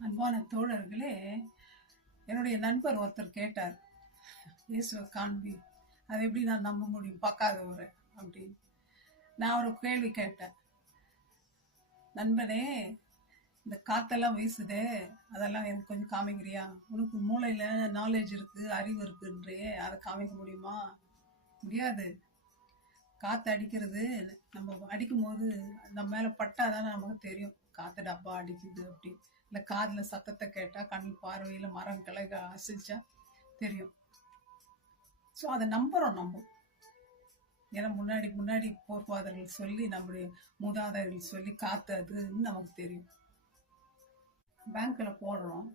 அன்பான தோழர்களே, என்னுடைய நண்பர் ஒருத்தர் கேட்டார், இயேசுவை காண்பி, அதை எப்படி நான் நம்ப முடியும் பார்க்காதவரை அப்படின்னு. நான் ஒரு கேள்வி கேட்டேன், நண்பனே, இந்த காத்தெல்லாம் வீசுதே, அதெல்லாம் எனக்கு கொஞ்சம் காமிக்கிறியா? உனக்கு மூளையில நாலேஜ் இருக்கு, அறிவு இருக்குன்றே, அதை காமிக்க முடியுமா? முடியாது. காற்று அடிக்கிறது, நம்ம அடிக்கும் போது நம்ம மேல பட்டாதானே நமக்கு தெரியும் காற்று டப்பா அடிக்குது அப்படி. இல்லை காதில் சத்தத்தை கேட்டால் கண் பார்வையில் மரம் கிளை அசைச்சா தெரியும். ஸோ அதை நம்புகிறோம் நம்ம. ஏன்னா முன்னாடி முன்னாடி போர்ஃபாதர்கள் சொல்லி, நம்முடைய மூதாதையர்கள் சொல்லி காற்று அதுன்னு நமக்கு தெரியும். பேங்க்கில் போடுறோம்,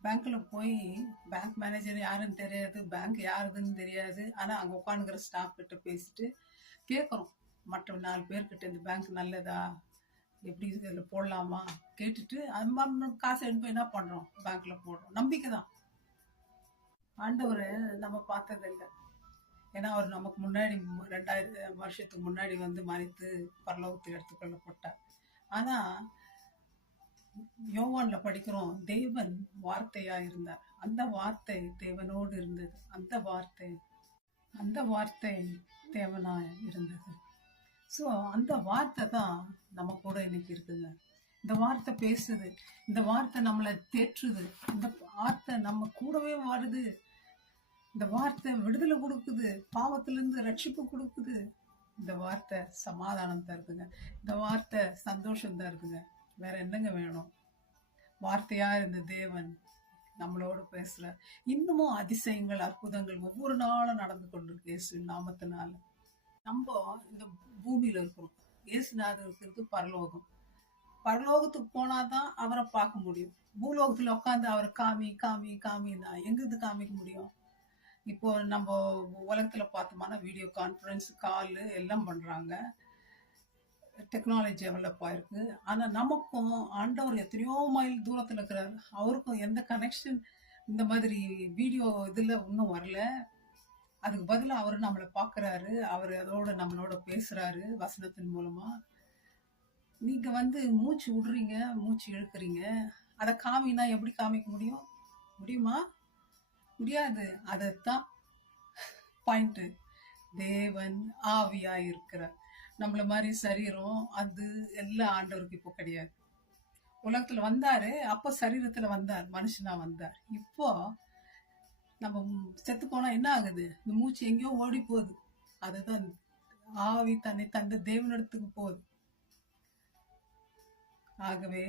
பேங்க்கில் போய் பேங்க் மேனேஜர் யாருன்னு தெரியாது, பேங்க் யாருதுன்னு தெரியாது. ஆனால் அங்கே உட்காந்துக்கிற ஸ்டாஃப் கிட்ட பேசிட்டு கேட்குறோம், மற்ற 4 பேர்கிட்ட இந்த பேங்க் நல்லதா, எப்படி இதில் போடலாமா கேட்டுட்டு அது காசு எடுத்து போய் என்ன பண்ணுறோம், பேங்க்கில் போடுறோம். நம்பிக்கை தான். ஆண்டவரை நம்ம பார்த்ததில்லை. ஏன்னா அவர் நமக்கு முன்னாடி 2000 வருஷத்துக்கு முன்னாடி வந்து மறித்து பரலோகத்துக்கு எடுத்துக்கொள்ளப்பட்டார். ஆனால் யோவான்ல படிக்கிறோம், தேவன் வார்த்தையா இருந்தார், அந்த வார்த்தை தேவனோடு இருந்தது, அந்த வார்த்தை தேவனா இருந்தது. ஸோ அந்த வார்த்தை தான் நம்ம கூட இன்னைக்கு இருக்குங்க. இந்த வார்த்தை பேசுது, இந்த வார்த்தை நம்மளை தேற்றுது, இந்த வார்த்தை நம்ம கூடவே வருது, இந்த வார்த்தை விடுதலை கொடுக்குது, பாவத்திலிருந்து ரட்சிப்பு கொடுக்குது, இந்த வார்த்தை சமாதானம் தருதுங்க, இந்த வார்த்தை சந்தோஷம் தருதுங்க. வேற என்னங்க வேணும்? வார்த்தையா இருந்த தேவன் நம்மளோடு பேசுற. இன்னமும் அதிசயங்கள் அற்புதங்கள் ஒவ்வொரு நாளும் நடந்து கொண்டிருக்கு இயேசு நாமத்தினால. நம்ம இந்த பூமியில இருக்கிறோம், இயேசுநாதர் இருக்கிறது பரலோகம். பரலோகத்துக்கு போனாதான் அவரை பார்க்க முடியும். பூலோகத்துல உட்காந்து அவரை காமி காமி காமின்னா எங்கிருந்து காமிக்க முடியும்? இப்போ நம்ம உலகத்துல பார்த்தோம்னா வீடியோ கான்ஃபரன்ஸ் கால் எல்லாம் பண்றாங்க, டெக்னாலஜி டெவலப் ஆயிருக்கு. ஆனா நமக்கும் ஆண்டவர் எத்தனையோ மைல் தூரத்துல இருக்கிறார், அவருக்கும் எந்த கனெக்ஷன் இந்த மாதிரி வீடியோ இதுல இன்னும் வரல. அதுக்கு பதிலாக அவர் நம்மளை பார்க்குறாரு, அவர் அதோட நம்மளோட பேசுறாரு வசனத்தின் மூலமா. நீங்க வந்து மூச்சு விடுறீங்க, மூச்சு இழுக்கிறீங்க, அதை காமினா எப்படி காமிக்க முடியும்? முடியுமா? முடியாது. அதைத்தான் பாயிண்ட். தேவன் ஆவியா இருக்கிறார். நம்மள மாதிரி சரீரம் அது எல்லாம் ஆண்டவருக்கு இப்போ கிடையாது. உலகத்துல வந்தாரு, அப்போ சரீரத்துல வந்தார், மனுஷனா வந்தார். இப்போ நம்ம செத்து போனா என்ன ஆகுது? இந்த மூச்சு எங்கேயோ ஓடி போகுது. அதுதான் ஆவி தன்னை தந்த தேவனிடத்துக்கு போகுது. ஆகவே